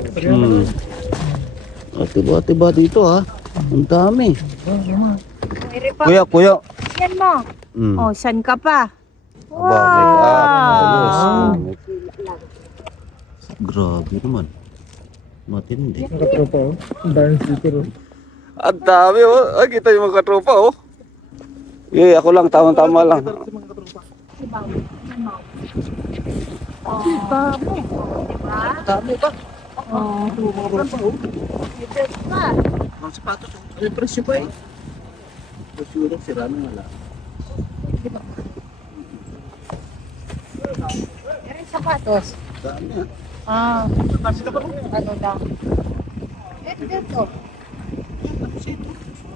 Hmm. Tiba-tiba dito ha. Ang dami. Kuya, kuya. Yan mo. Hmm. Oh, saan ka pa? Aba, make up. Ayos. Grabe naman. Matindi. Nakatropa oh. Ang daming sticker oh. Ang dami oh. Ay, kita yung mga katropa oh. Ako lang, tama-tama lang. Dami pa. Oh, dito pa. Ang sapatos oh. Ano yung presyo pa eh? Presyo lang, sira na wala. Meron sapatos. Dami ha. Ano lang. Dito.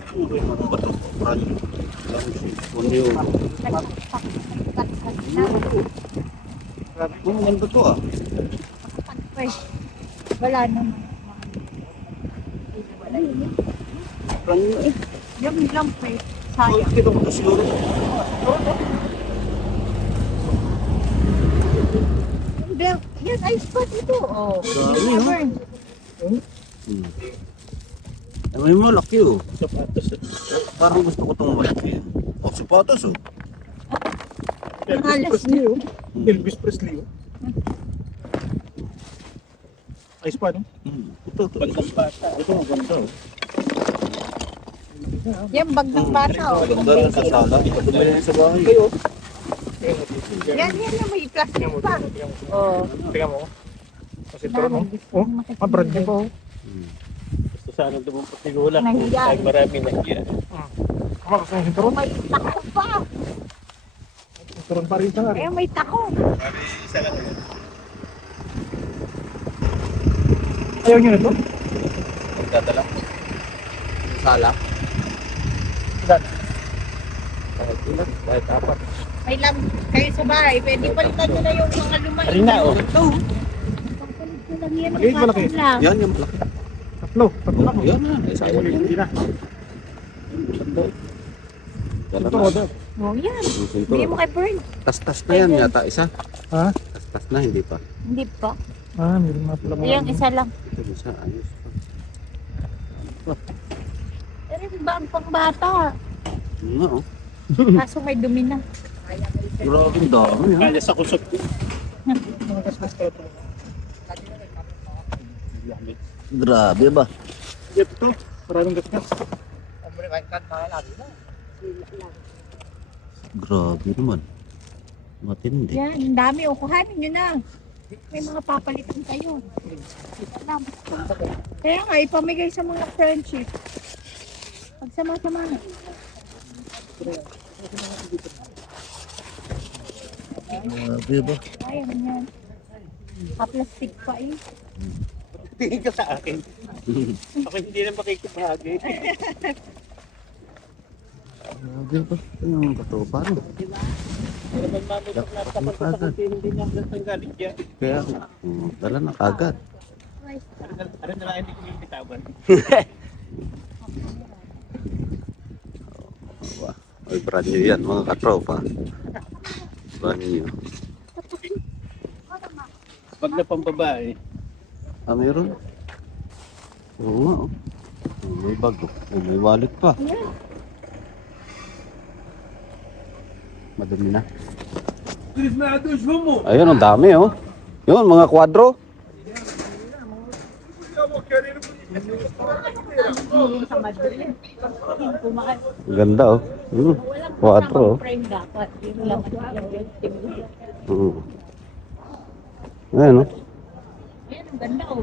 Puro yung mga bato. Brand. Ano yun? Ang ganda to ah. Wala naman. Brand new eh. Yung lang pa. Sayang. Kita ko na siguro. Yan, ice pot ito. Oh. Dami ha. May malaki oh. Sapatos. Parang gusto ko itong malaki. Oh, sapatos oh. Elvis Presley oh. Elvis Presley oh. Ayos pa no? Ito. Bandang bata. Ito maganda oh. Yan, bag ng bata. Oh. Ganda rin sa sala. Bumili na sa bahay. Yan na may plastic pa. Oh. Tingnan mo. Kasi ito no? Oh, brand new pa oh. Gusto sana dumupot ni Lola. Nahiya. Ay, marami nahiya. Ama kasi yung sinturon. May tako pa. Sinturon pa rin sa nga. Eh, may tako. Isa lang yun. Ayaw nyo na to? Magdadala. Sala. Kahit ilan. Kahit apat. May lam kayo sa bahay. Pwede palitan nyo na yung mga lumay. Harina oh. Papalit ko lang yan. Maliit, malaki. kapon lang. Yan yung malaki. Tatlo. Tatlo lang. Yan na. Isa yan. Hindi na. Dala Ito na. order. Oh, yan. Yung sinturon. Bigyan mo kay Bern. Tas-tas na yan yata isa. Ha? Tas-tas na, hindi pa. Hindi pa. Meron na pala mga. Ayan, isa lang. Ito isa, ayos pa. Pero yung bag pang bata. Yun nga oh. Kaso may dumi na. Grabe ang dami ha. Kaya sa kusot ko. Mga kaskas pa ito. Grabe ba? Ito. Maraming gasgas. Grabe naman. Matindi. Yan, ang dami. O, kuhanin nyo na. May mga papalitan kayo. Alam. Kaya nga, ipamigay sa mga friendship. Pagsama-sama na. Grabe ba? Ayan yan. Ka-plastic pa eh. Tingin ka sa akin. Ako hindi na makikibahagi. Grabe ba? Ito yung katopa no? Pero pag mamutok na sa pagkakasakit, hindi niya natanggalin dyan. Kaya, dala na kagad. Ano na lang hindi ko yung bitawan. Ay, brand new yan, mga katropa. Brand new. Pag na pambabae, Ah, meron? Oo nga, oh. May bag, oh. May wallet pa. Madumi na. Ayun, ang dami, oh. Yun, mga kwadro. Ganda, oh. Kwadro, oh. Frame dapat. Yung laman yung Ayan, oh. Ayan, ang ganda oh.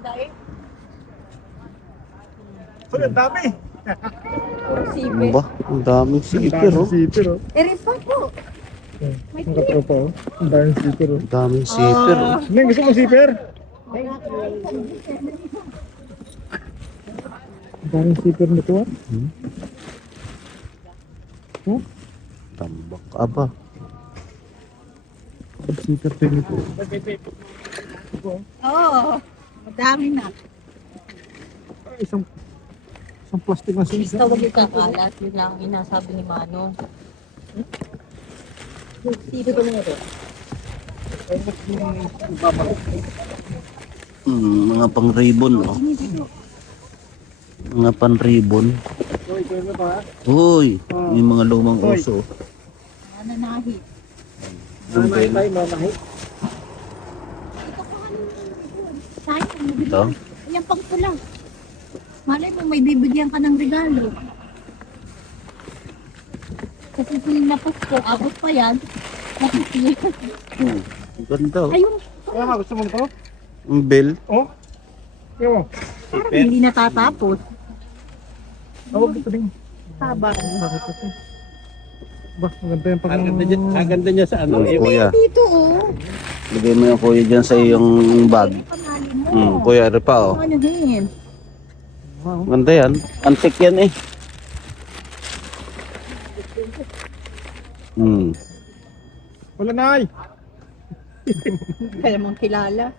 Dahil, So, ang dami. puro Ano sipit. ba? Ang daming sipir, oh. Zipper oh. Erin pa po. May Mga tropa oh. Ang daming zipper oh. Ang daming sipir, oh. Neng, gusto mo zipper? Ang daming zipper nito ah. Tambak, aba. Ang zipper din ito. Oo. Madami na. Isang plastic na Basta zipper. huwag yung kakalat. Yun lang ang inasabi ni Mano. Sipit ko na ito. Mga pang ribbon, oh. Mga pan ribbon. Uy, may mga lumang uso. Nananahi. Mamahay tayo, mamahay. Sayang, Ito? Ayan pang pula. Malay mo, may bibigyan ka ng regalo. Kasi pinapos ko, abot pa yan. Nakikita. Ang ganda, oh. Ayun, Kaya nga, gusto mo nito? Ang bell. Oh? Kaya mo. parang hindi natatapos. Tawag ito din. Taba. Bakit ito? Ba, maganda yung pag... Ang ganda niya sa ano. Oh, kuya. Dito, oh. Lagay mo yung kuya dyan sa iyong bag. Pangalin mo. Kuya, ano pa, oh. Ano din? Ganda yan. Antik yan, eh. Wala na ay! Kaya mong kilala.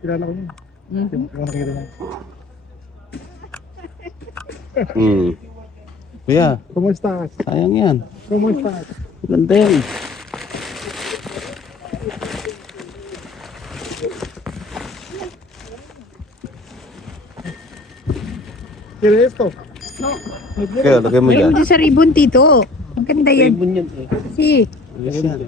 Kilala ko yun. Hindi ko nakikita na. Kuya, Kumusta? sayang yan. Kumusta? Ganda yan. Kira esto? No. Kuya, lagay mo Ayun dyan. din sa ribbon, Tito. Ang ganda yan. Ribbon yan eh. Kasi, Yes, yan.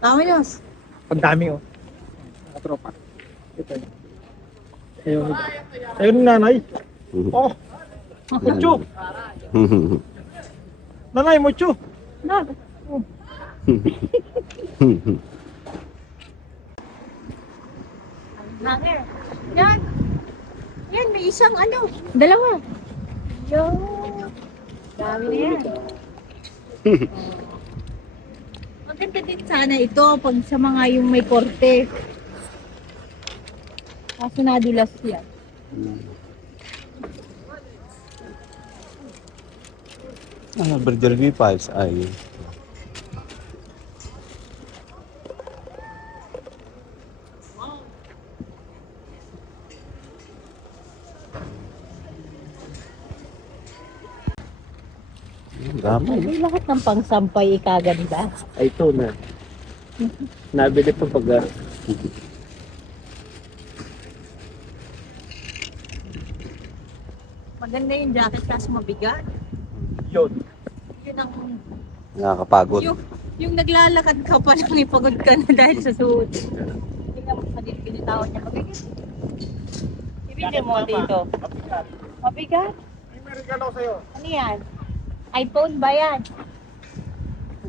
ayos. Ang dami oh. Nakatropa. Ito. Ayun. Ayun yung nanay. Oh! Mucho! Nanay, mucho! No. Hanger. Yan. Yan, may isang ano. Dalawa. Yung. Dami na yan. Maganda din sana ito pag sa mga yung may korte. Kaso nadulas yan. Burger V5 ay. Dami. May lahat ng pangsampay ikaganda. Ay, ito na. Nabili pa pag... Maganda yung jacket kasi mabigat. Yun. Yun ang Nakakapagod. yung naglalakad ka pa lang ipagod ka na dahil sa suot. Tingnan mo sa din binitawan niya mabigat. Ibigay mo dito. Mabigat? May regalo ko sa'yo. Ano yan? iPhone ba yan?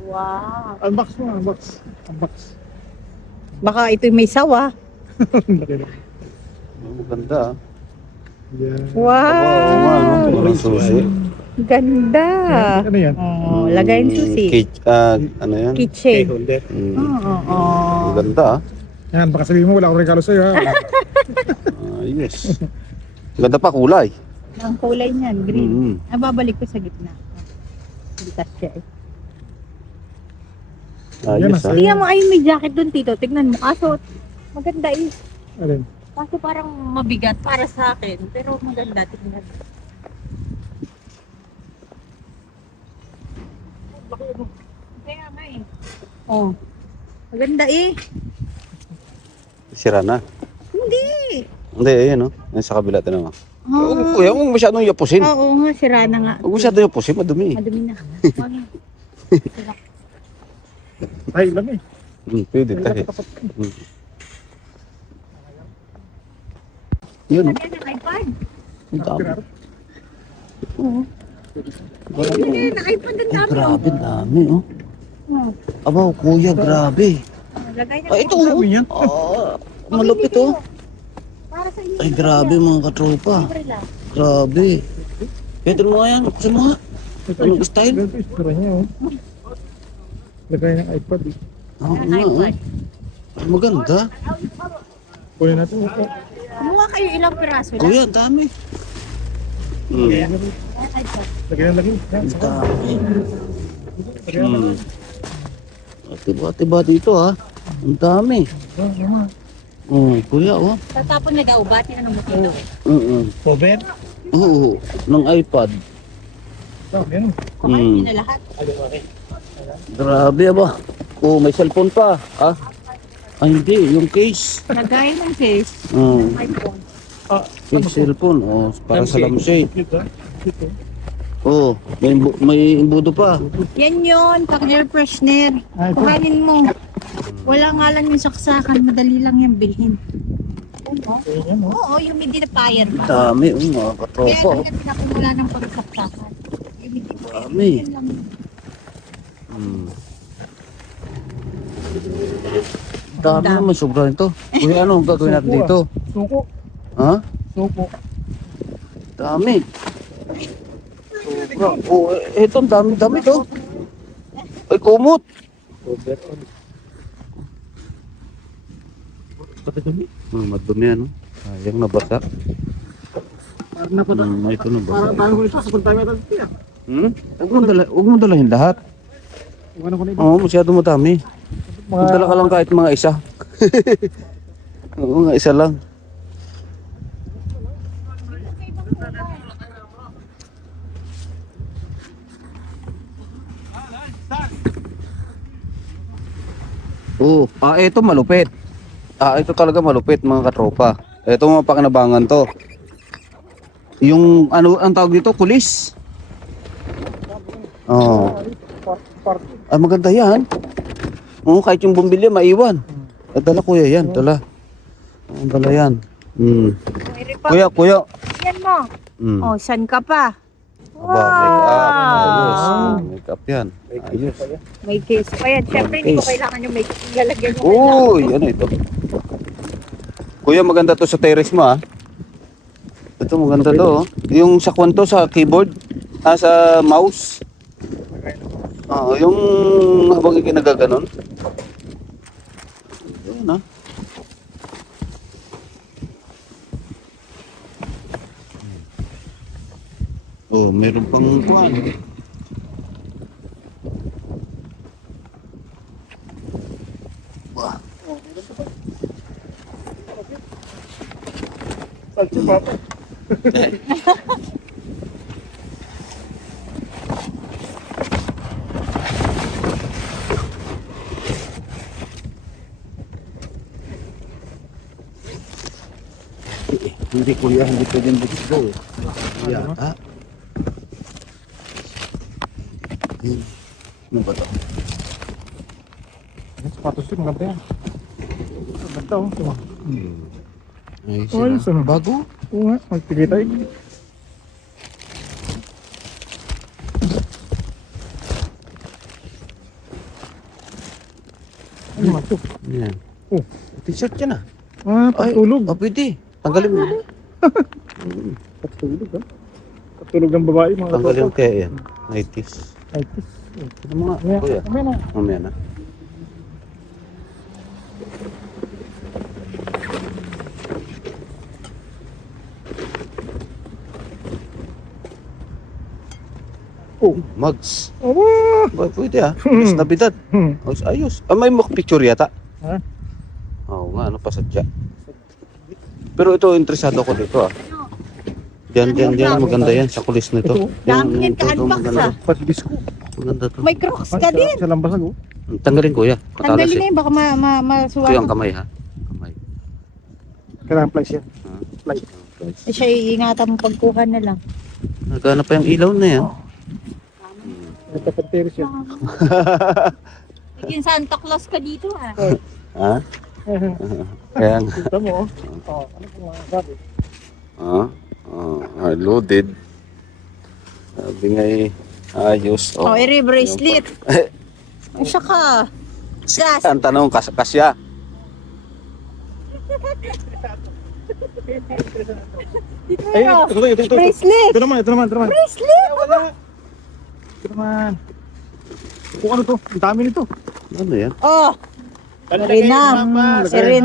Wow. Unbox mo, unbox. Unbox. Baka ito may sawa. Laki na. Maganda, ah. Yeah. Wow. Walang susi. Ganda. Ano yan? Oh, lagay yung susi. Ano yan? Kitchen. holder. Oo. Ang ganda, ah. Yan, baka sabihin mo wala akong regalo sa'yo ha. Yes. Ganda pa kulay. Ang kulay niyan, green. Mm. Ah, babalik ko sa gitna. Hindi kasya eh. Yan, Ayos, ah. Tingnan mo, ay may jacket doon, Tito. Tignan mo. Kaso, maganda eh. Alin? Kaso parang mabigat para sa akin. Pero maganda, tingnan. Kaya nga eh. Oh. Maganda eh. Sira na. Hindi. Hindi, ayun, oh. Yan sa kabila, tinama. Oo. Kuya, huwag masyadong yapusin. Oo nga, sira na nga. Huwag masyadong yapusin, madumi. Madumi na. Ano? Ay, lang eh. Pwede tayo. Yun, oh. Lagyan ng iPad. Ang dami. Oo. Lagyan ng iPad ang Ay, dami. grabe, dami, oh. Oh. Abaw, kuya, grabe. Lagay ng Ay, ito, iPad. Dami yan. oh. Malupit, oh. Para sa inyo. Ay, grabe, mga katropa. Libre lang. Grabe. Ito mo yan, sa mga. Anong style? Ganito yung istura niya oh. Lagay ng iPad eh. Oo, Ang nga, oh. iPad. Ay, maganda. Kunin natin. Oh. Kumuha kayo ilang piraso lang. Kuya, ang dami. Ang iPad. Lagay ng lagay. Yan, Ang saka. dami. Lagay ng lagay. Tiba-tiba dito, ha. Ang dami. Kuya, oh. Tatapon na daw ba? Tinanong mo dito. Oo. Cover? Oo, ng iPad. Yan. Kumain Hmm. niyo na lahat. Grabe ba? Oh, may cellphone pa. Ah? Ah, hindi. Yung case. Nagaya ng case. Oh, iPhone. yung cellphone. Oh, para sa lampshade. Dito. Dito. Oh, may imbudo pa. Yan yun, pang air freshener. Ay, ito. Kuhanin mo. Wala nga lang yung saksakan, madali lang yung bilhin. Yan, oh. Oo, humidifier pa. Dami. Oh, mga Kaya katropa. Oh. kanya pinakumula ng pagsaksakan. Humidifier. Dami. Yan lang. Hmm. Dami naman. Sobra nito. Kuya, ano ang gagawin natin dito? Suko. Ha? Suko. Dami. Sobra. Oh, eto, dami to. Ay, kumot. Madumi ano? Sayang nabasa. Parang na pala. Ito nabasa. Parang tayo ko ito sa pagtama natin siya. Huwag mo dalahin lahat. Ano ko na ito? Oo, masyado madami. Magdala ka lang kahit mga isa. Oo, nga isa lang. Oo, ito malupit. Ito talaga malupit mga katropa. Ito mga pakinabangan to. Yung ano ang tawag dito, kulis. Oo. Maganda yan. Oo, kahit yung bumili, maiwan. Dala kuya yan, dala. Dala yan. Hmm. Kuya. Yan mo. Hmm. Oh, saan ka pa? Aba, make up. Ayos. Make up yan. Ayos. May case pa yan. Siyempre, hindi ko Case. kailangan yung may case. Lalagyan yung Uy, ano ito? Kuya, maganda to sa terrace mo, ah. Ito, maganda to, oh. Yung sa kwanto, sa keyboard, sa mouse. Yung habang ikinagaganon. Ayan, ah. Oh, meron pang kuwan. Wah. Salsi papa. Hindi kuya, hindi pwedeng dito. Yata. Ano ba ito? Yung sapatos yun, maganda yan. Maganda oh. Diba? Ay, Ayos, ano? Bago? Oo nga, magpili tayo. Ano naman ito? Yan. Oh. T-shirt yan ah. Patulog. Pwede. Tanggalin mo. Patulog ah. Patulog ng babae mga Tanggalin mo kaya yan. 90s. Ay, tis. Ano mga kuya? Mamaya na. Mamaya na. Oh. Mugs. Aba! Pwede ah. Mas nabidad. Ayos. May picture yata. Ha? Oo nga, ano pasadya. Pero ito, interesado ko dito ah. Diyan, maganda yan sa kulis nito. Ito. Dami yan, ito, ka-unbox, maganda. ah. Patibis ko. Maganda to. May crocs ka din. Sa lambasag oh. Tanggalin kuya. Matalas Tanggalin na eh. yun, baka masuwa. Ito yung kamay ha. Kamay. Kailangan flies yan. Ha? Flies. Eh, siya iingatan mo pagkuha na lang. Nagana pa yung ilaw na yan. Nagkapanteris yan. Naging Santa Claus ka dito ah. Ha? Kaya nga. Kita mo oh. Oh, ano pong mga sabi? Loaded. Sabi nga ayos. Oh, bracelet. Ay, siya ka. Gas. Ang tanong, kasya. Dito Ay, na. ito. Bracelet. Ito naman. Bracelet. Ito naman. Kung ano to? Ang dami nito. Ano yan? Oh. Rin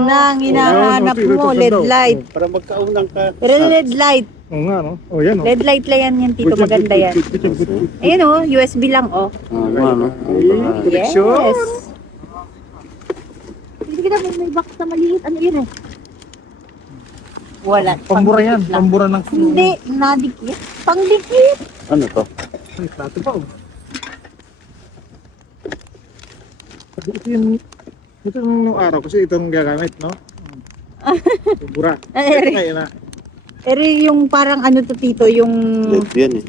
ang hinahanap mo. LED light. Para magkaunang ka. LED light. Oo nga no. Oh yan oh. LED light lang yan tito. Maganda yan. Ayun oh, USB lang oh. Ano? Yes. Collection. Hindi kita may box na maliit. Ano yun eh? Wala. Pambura yan. Pangdikit lang. Pambura ng... Hindi, nadikit. Pangdikit. Ano to? Ay, plato pa oh. Ito yung nung araw kasi itong gagamit, no? Yung bura. Ito ngayon na. Pero yung parang ano to tito, yung LED yan eh.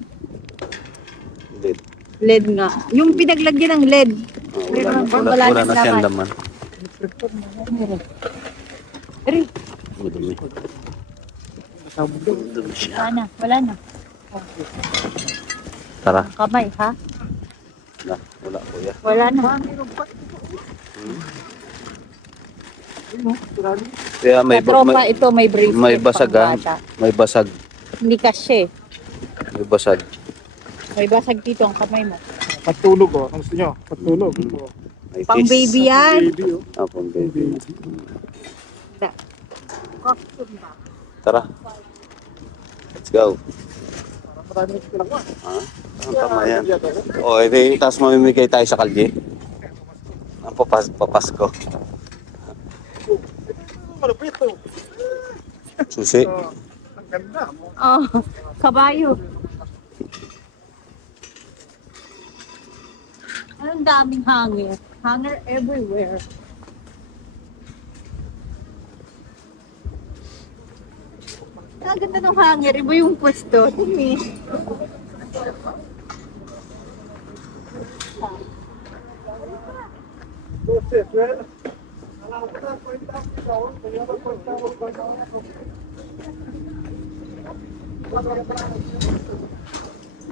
LED. LED nga. Yung pinaglagyan ng LED. Wala na siyang laman. Eri, Madumi. Kasabog doon. Madumi siya. wala na. Tara. Kamay, ha? Wala kuya. Wala na. Kaya may, Sa tropa may, ito, may bracelet may basag pang ah. bata. May basag. Hindi kasi. May basag. May basag dito ang kamay mo. Pagtulog oh. Ano gusto nyo? Pagtulog. Oh. May Pang kiss. baby yan. Baby oh. Pang baby. Costume ba? Tara. Let's go. Marami na pinagawa. Ha? Ang tama yan. O, edi, tapos mamimigay tayo sa kalye. Ang papasko. Malupit oh. Susi. Oh, ang ganda. Oh, kabayo. Ang daming hanger. Hanger everywhere. Ang ganda ng hanger. Iba yung pwesto. Dumi.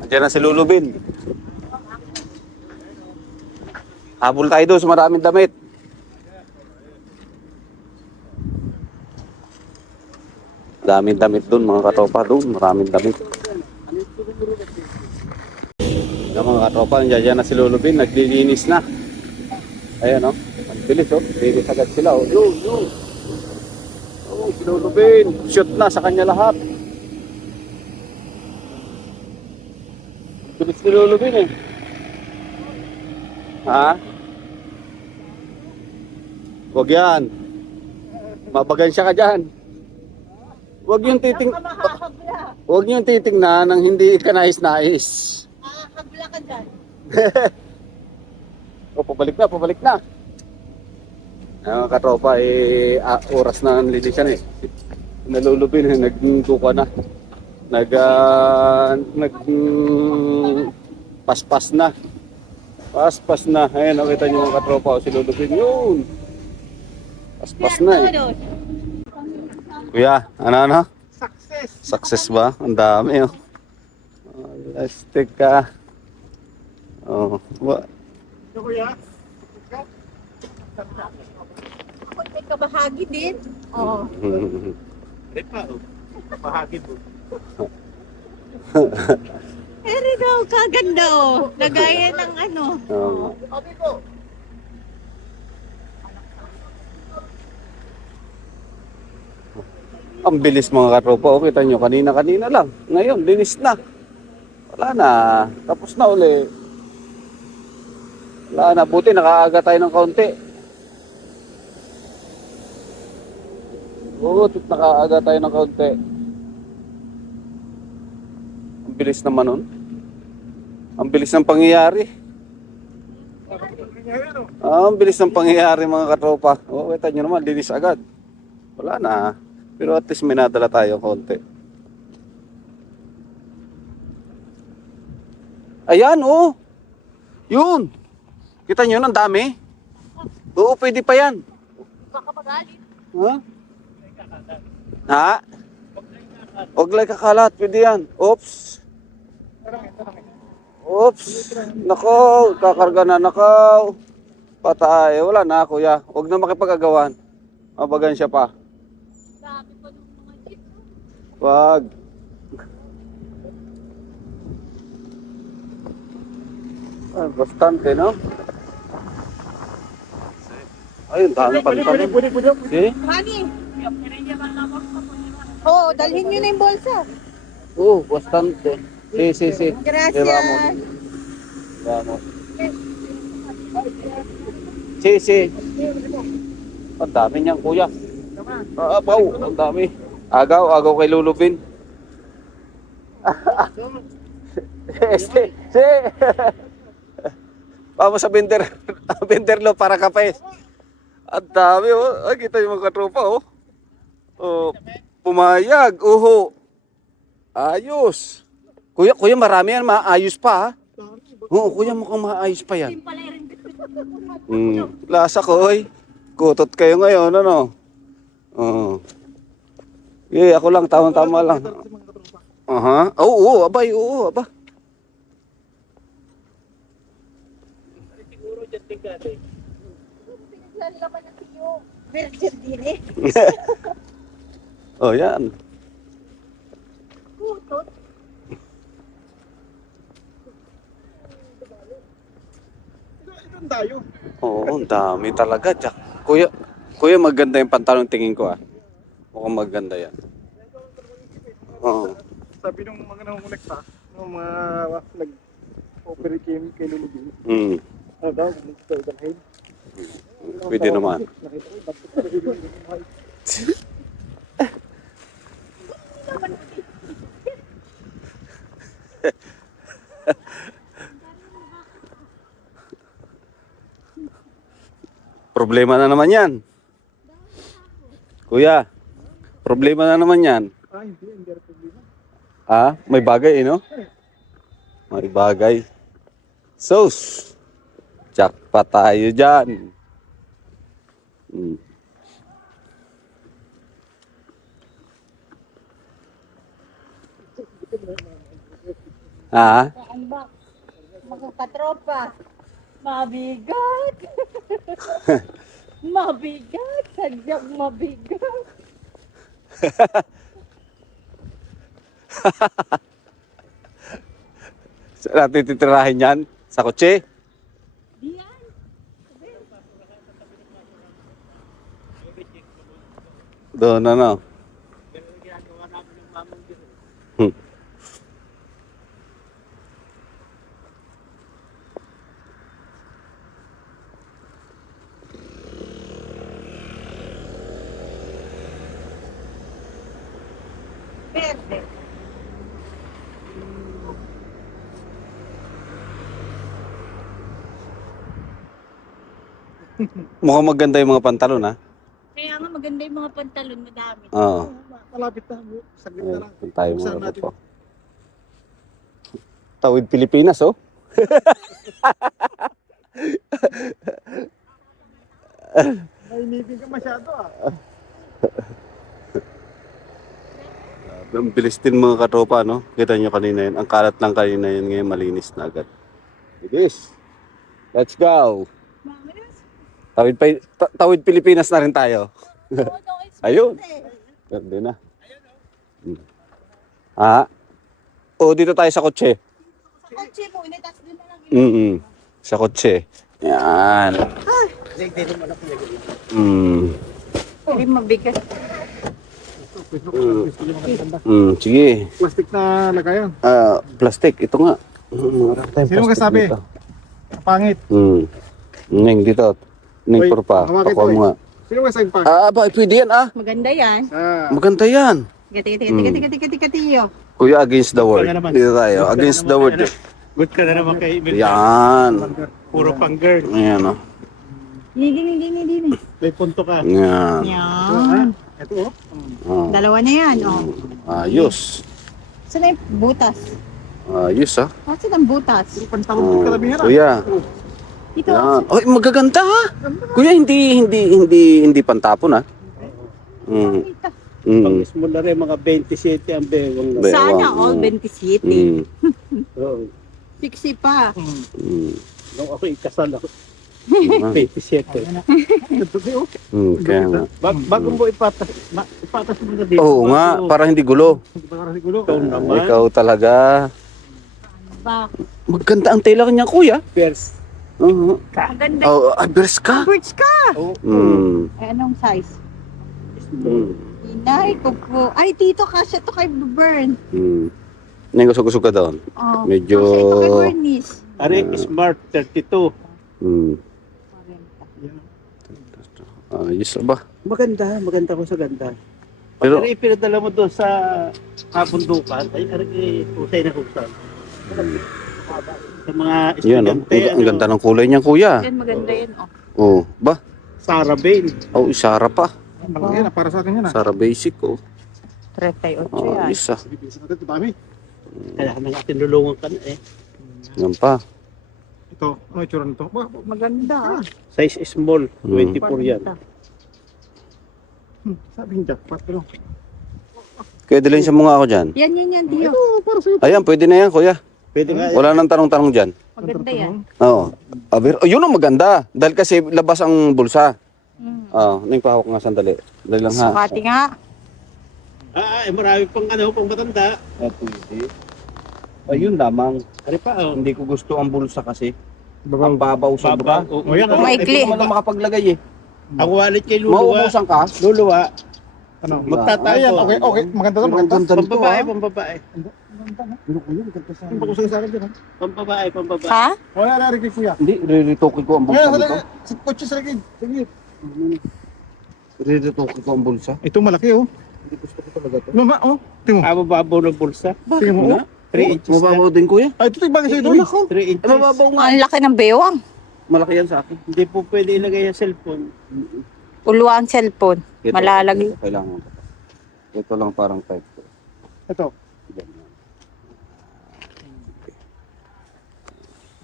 Andiyan na si Lulubin. Habol tayo doon sa maraming damit. Daming damit doon, mga katropa doon. Maraming damit. Yung mga katropa, nandiyan na si Lulubin. Naglilinis na. Ayan o. Ang bilis o. Bilis agad sila o. Yun. Oh, si Lulubin. Shoot na sa kanya lahat. Bilis ni Lulubin eh. Ha? Huwag yan. Mabagansya ka dyan. Huwag yung Huwag yung titingnan ng hindi ka nais-nais. Nakakabla ka dyan. O, pabalik na. Mga katropa, oras na ang linisan eh. Nalulubin, nagduka na. Paspas na. Paspas na. Ayan, nakita niyo mga katropa, si Lulubin yun. Paspas na eh. Kuya, ano? Success. Success ba? Ang dami oh. Plastic ka. Oh, Ito kuya. Ako may kabahagi din. Oo. Bahagi po. Pero daw, kaganda oh. Nagaya ng ano. Oh. Ang bilis mga katropa. O, kita nyo, kanina lang. Ngayon, linis na. Wala na. Tapos na uli. Wala na. Buti, nakaaga tayo ng kaunti. Buti, nakaaga tayo ng kaunti. Ang bilis naman nun. Ang bilis ng pangyayari. Ang bilis ng pangyayari mga katropa. O, kita nyo naman, linis agad. Wala na. Pero at least may nadala tayo konti. Ayan, oh. Yun. Kita nyo, ang dami. Oo, pwede pa yan. Baka magalit. Ha? Ha? Huwag lang kakalat, pwede yan. Oops. Oops. Nako, kakarga na, nako. Patay. Wala na, kuya. Huwag na makipag-agawan. Mabagan siya pa. Dami pa ng mga jeep. Wag. Ah, bastante, no? Ayun, dami pa rin. See? Honey. Oo, dalhin nyo na yung bolsa. Oh, bastante. Sí. Gracias. Vamos. Sí. Ang dami niyan, kuya. Abaw, ang dami. Agaw kay Lulubin. Che! Vamos sa Benderlo para kapes. Ang dami oh. Ay, kita yung mga katropa oh. Oh, pumayag. Uho. Ayos. Kuya, marami yan. Maayos pa ha. Oo, kuya, mukhang maayos pa yan. Lasa ko oy. Kutot kayo ngayon, ano? Oo. Ako lang, tama lang. Aha. Oo, abay, oo, aba. Siguro dyan din ka eh. Pinaglalaman ng tiyo. Virgin din eh. Oh, yan. Kutot. Ilan tayo? Oo, ang dami talaga, Jack. Kuya, maganda yung pantalon tingin ko ah. Mukhang maganda yan. Oo. Sabi nung mga nangungulikta, nung mga nag-operate kay Lulu B. Mm. Ano daw, gusto ng head. Pwede naman. Nakita ko, bakit ko rin yung height. Problema na naman yan. Kuya, problema na naman yan. Hindi rin problema. Ah, may bagay no? May bagay. Sus! Jackpot tayo dyan. Hmm. Ah? Ano ba? Mga katropa. Mabigat. Mabigat. Sadyang mabigat. Saan natin titirahin yan? Sa kotse? Diyan. Doon ano? Pero ginagawa namin ng mamang dyan. Hmm. Verde. Mukhang maganda yung mga pantalon ha? Kaya nga maganda yung mga pantalon, madami. Oo. Malapit na, saglit na lang. Ayan, tayo Buksan mga natin. kapo. Tawid Pilipinas oh. Nainipin ka masyado ah. Ang bilis din mga katropa, no? Kita nyo kanina yun. Ang kalat lang kanina yun. Ngayon malinis na agad. Bilis. Let's go. Mamayos. Tawid Pilipinas na rin tayo. Oo, no, it's Ayun. verde. Pwede na. Ah? O, dito tayo sa kotse. Sa kotse mo, initas din na lang yun. Mm Sa kotse. Yan. Hindi naman ako nagaling. Ay, mabigat. Sige. Plastic na lagayan. Plastic. Ito nga. Sino magsasabi? Pangit. Neng, dito. Neng, Oy, pa. hawakin Pakuha ko, mo nga. Sino masayang pangit? Ba, pwede yan Maganda yan. Maganda yan. Tiyo. Kuya, against the world. Ka na naman. Dito tayo. Against the world. Good ka na naman kay Emil. Yan. Puro pang girl. Ayan, oh. Hindi. May punto ka. Yan. Yan. Ito oh. Oh. Dalawa na yan, oh. Ayos. Saan na yung butas? Ayos, ah. Saan ang butas? Pantalon ko karamihan ah. Kuya. Ito. Yan. Oy, magaganda ha. Kuya, hindi pantapon ha. Pag small na rin, mga 27 ang bewang na. Sana Bewang, all oh. 27. Oo. 60 pa. Nung ako ikasal ako, 27. Kaya nga. Bago mo ipatas mo na dito. Oo nga, para hindi gulo. Hindi pa kasi gulo. Ikaw naman. Ikaw talaga. Ba? Maganda ang tela kanya, kuya. First. Maganda. Oh, abers ka. Birds ka. Eh, anong size? Inay, kuko. Ay, dito kasya to kay Burn. Neng, gusto ka doon. Oh, Medyo- kasya ito kay Bernice. Are Smart 32. Ayos ba? Maganda ko sa ganda. Pero- Pero ipinadala mo doon sa kabundukan, ay usay na husay. Sa mga Yan, oh. estudyante, Ang ganda ng kulay niyan, kuya. Yan, maganda yun, oh. Oh, ba? Sarah Bale. Oh, Sara pa. Malaki yan, para sa akin yan. Sara basic, oh. 38 Oh, yan. isa. Sige, bilisan natin, ito dami. Kaya na nga tinulungan ka na eh. Yan pa. Ito, ano yung tsura nito? Maganda, ah. Size small, 24 yan. Sabi niya, pero Kaya dalhin sa mga ako dyan. Yan, Dio. para sa'yo. Ayan, pwede na yan, kuya. Pwede nga. Wala nang tanong-tanong dyan. Maganda yan. Oo. Oh, yun ang maganda. Dahil kasi labas ang bulsa. Mm. Oo, oh, pahawak nga sandali. Dali lang ha. Sukati nga. Marami pang pang matanda. Pwede. Ayun lamang. Ano pa oh. Hindi ko gusto ang bulsa kasi. Ang babaw sobra. Babaw. O yan, ano? Maikli. Hindi ko man makapaglagay eh. Ang wallet kay Luluwa. Mauubusan ka. Luluwa. Ano? Magtatago. Ayan, okay. Maganda to, maganda. Ganda nito, Pambabae, ah. pambabae. Pero kuya, maganda sa akin. Bakit sa akin dyan, ha? Pambabae, pambabae. Ha? Wala na rin kay kuya. Hindi, riritokin ko ang Kuya, bulsa sa nito. si kotse sa ligid. Sige. Riritokin ko ang bulsa. Ito malaki, oh. Hindi gusto ko talaga to. Mama, oh. Tingnan mo. Mababaw ng bulsa. Tingnan mo, oh. 3 inches Mababaw din kuya. Ay, ito yung bagay sa'yo, Doy. 3 inches. Mababaw nga. Ang laki ng bewang. Malaki yan sa akin. Hindi po pwede ilagay yung cellphone. Uluwa ang cellphone. Ito, Malalagay. ito, kailangan ko. Ito lang parang type ko. Ito. Ganyan.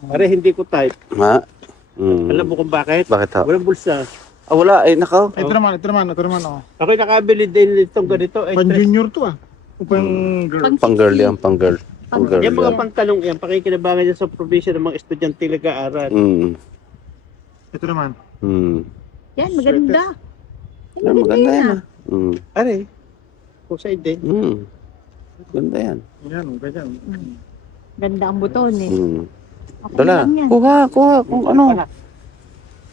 Pare, hindi ko type. Ha? Alam mo kung bakit? Bakit ha? Walang bulsa. Ah, wala. Eh, nakaw. Ito naman, oh. Ako nakabili din itong ganito. Pan junior to, ah. O pang girl. Pang girl yan, pang girl. Pang girl Yung mga yan. pantalong yan, pakikinabangan yan sa probinsya ng mga estudyante nag-aaral. Ito naman. Yan, maganda. Yan, Yan, maganda yan. ah. Are, kung sa din. Ganda yan. Yan, oh, ganyan. Ganda ang buton eh. Okay Dala. lang yan. Kuha. Kung ano.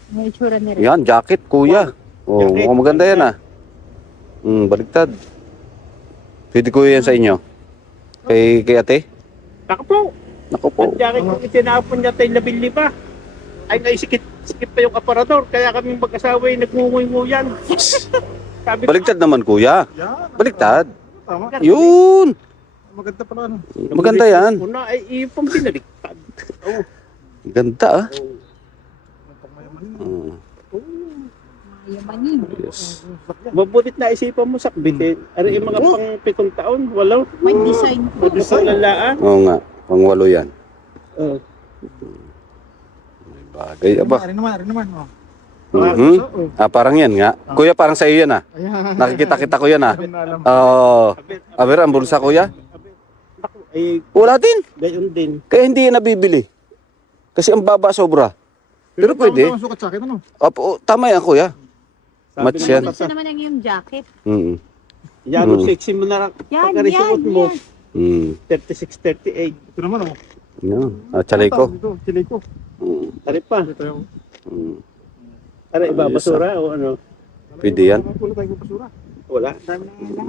May itsura ni Red. Yan, jacket, kuya. Oh, Jacket. mukhang maganda yan ah. Baliktad. Pwede ko yan sa inyo. Kay ate? Ako po, Naku po. ang jacket kong itinapon niya tayo nabili pa. Ay, sikit pa yung aparador. Kaya kami mag-asawa yung nagngunguy-nguyan. Sabi ko, Baliktad naman kuya. Yan. Baliktad. Tama. Yun. Maganda pala, ano. Maganda yan. Una ay ipang binaliktad. Oh, Ganda ah. Pagmayaman. Mayamanin. Yes. mabutit na isipan mo sakbitin. Ano yung mga pang 7 taon? Wala. May design po. Hindi ko lalaan. Oo nga. Pang 8 yan. Oh. May bagay. Aba. Ari naman, oh. Parang yan nga. Kuya, parang sa iyo yan ah. Ayan. Nakikita ko yan ah. Alam na alam. Oo. Aber, ang bulsa kuya. Ako, ay, Wala din. gayon din. Kaya hindi yan nabibili. Kasi ang baba sobra. Pero pwede. Tama sukat sa akin, ano. Opo, tama yan kuya. Sabi Match ng yan. mga Gusto naman ang iyong jacket. Yan, sexy mo na lang. Yan, Pagkarisuot mo, yan. 36, 38. Ito naman, oh. Chalay ko. Ito, chili ko. Tari pa. Ito yung... Tara, ibabasura o ano? Pwede yan. Wala tayong basura. Wala. Dami na lang.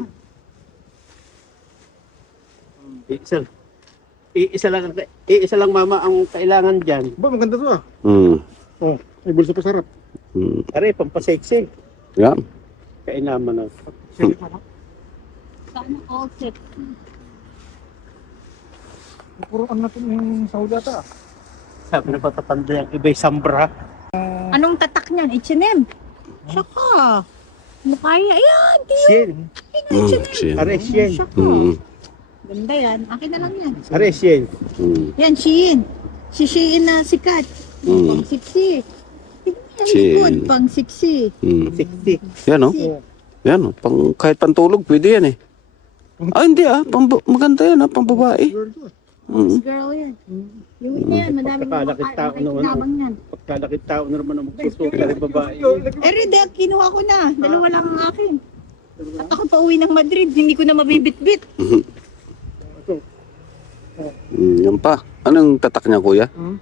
Iisa lang mama ang kailangan dyan. Ba, maganda to, ah. Oh, may bulsa pa sarap. Tari, pampasexy. Yan. Kainaman na. Chili ko, ha. Sana all set. Puro ano na ito yung Saudi ata, ah. Sabi na patatanda yung iba'y sambra. Anong tatak niyan? H&M. Saka. Mukaya. Ayan, Dio. Sien. Are, sien. Saka. Ganda yan. Akin na lang yan. Are, sien. Yan, Shein. Si Shein na sikat. Pang siksi. Tignan Shein. likod, pang siksi. 60. Yan oh. Yan oh. Kahit pantulog, pwede yan eh. Hindi ah. Maganda yan ah. Pang babae. Girl to, ah. Girl yan. Yung na yan, madaming Pagkalakit tao naman. kinabang yan. Pagkalakit tao na naman ang magsusuka rin babae. Eh, Redel, kinuha ko na. Dalawa lang ang akin. At ako pa uwi ng Madrid, hindi ko na mabibit-bit. Yan pa. Anong tatak niya kuya? Hmm?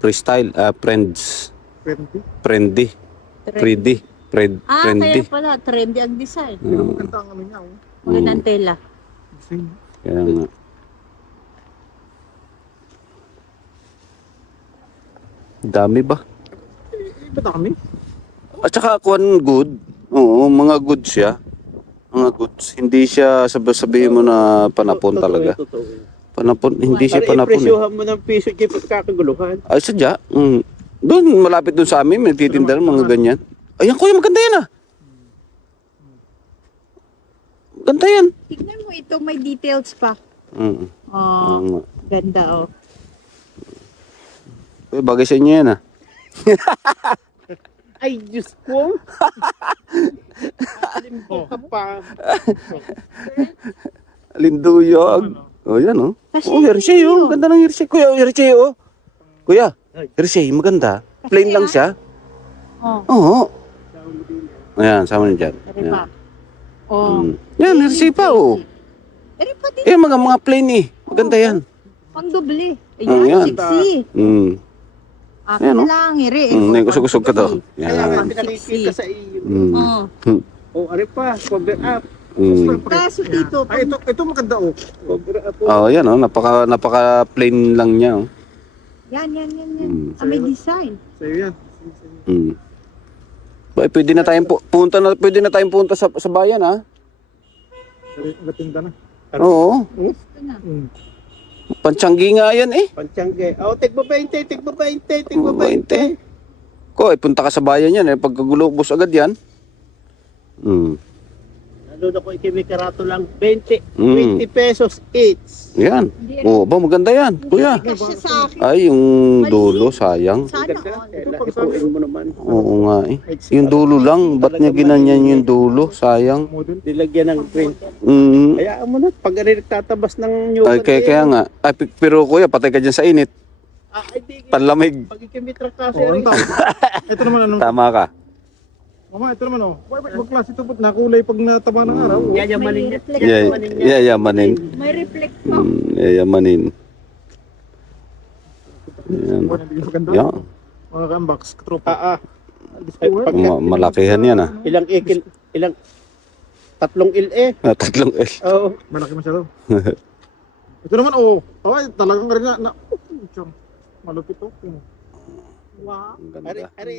Freestyle. Friends. 20. Friendly. Friendly. Friendly. Kaya pala, trendy ang design. Pero maganda ang ano niya, oh. Magandang tela. Same. Kaya nga. Dami ba? Ba't na kami? At saka kuan good. Oo, mga goods siya. Mga goods. Hindi siya sabihin mo na panapon talaga. Totoo. Panapon, hindi siya Para panapon eh. ipresyohan mo ng piso kay pagkakaguluhan. Ay, sadya. Doon, malapit doon sa amin, may nagtitinda ng mga ganyan. Ayan, kuya, maganda yan ah. Maganda yan. Tignan mo ito, may details pa. Mm. Oo Oh, nga. ganda oh. Uy, bagay sa inyo yan ah. Ay, Diyos ko. Alimpo ka pa. Linduyog. Oh, yan oh. Kasi Oh, Hershey oh. Ganda ng Hershey. Kuya, Hershey oh. Kuya, Hershey, maganda. Plain lang siya. Oh, Oo. Ayan, sama niyo dyan. diba? Ayan. Oh. Yan, Hershey pa oh. Ere pa din, Eh, mga plain eh. Maganda yan. pang doble. Oh, yan. Ayan, sexy. Akin Ayan, oh. lang, ere. May kusog-kusog ka to. Kaya nga Yan. pinakikita sa iyo. Oh. O, ari pa, cover up. Kaso dito, Ay, ito maganda oh. Cover up. Oh, yan oh. Napaka plain lang niya oh. yan. Mm. Ah, may design. Sa'yo yan. Ba, pwede na tayong pwede na tayong punta sa bayan ha. Gatinda na. Oo. Ito na. Pantsanggi nga yan eh. Pantsangge. O, tigbo 20, tigbo 20, tigbo 20. Ko, punta ka sa bayan yan eh. Pagkagulubos agad yan. Lalo na ko ikimikarato lang 20, Mm. 20 pesos each. Yan. Oo, ba maganda yan. Kuya. Kasi sa akin, Ay, yung dulo, sayang. sana Ganda. all. Ipuin mo naman. Oo nga eh. Yung dulo lang, ba't niya ginanyan yung dulo? Sayang. Model. Dilagyan ng print. Mm. Hayaan mo na, pag nagtatabas ng new Ay, kaya nga. Ay, pero kuya, patay ka dyan sa init. Ay, di. Panlamig. Pag ikimitra kasi Oh, rin. ang tao. Ito naman ano. Tama ka. Mama, ito naman oh. Wag klase ito ba't nakulay pag nataba ng araw? Yayamanin niya. Yayamanin. May reflect pa. Yayamanin. Yan. Wala, hindi maganda. Yan. Mga ka-unbox, tropa. Pag, Malakihan yan ah. ilang ikil, ilang, tatlong il Tatlong L. Oo. Malaki masyado. Ito naman oh. Ay, talagang rin na. Malupit oh. Wow. Ang Ari, ganda. ari.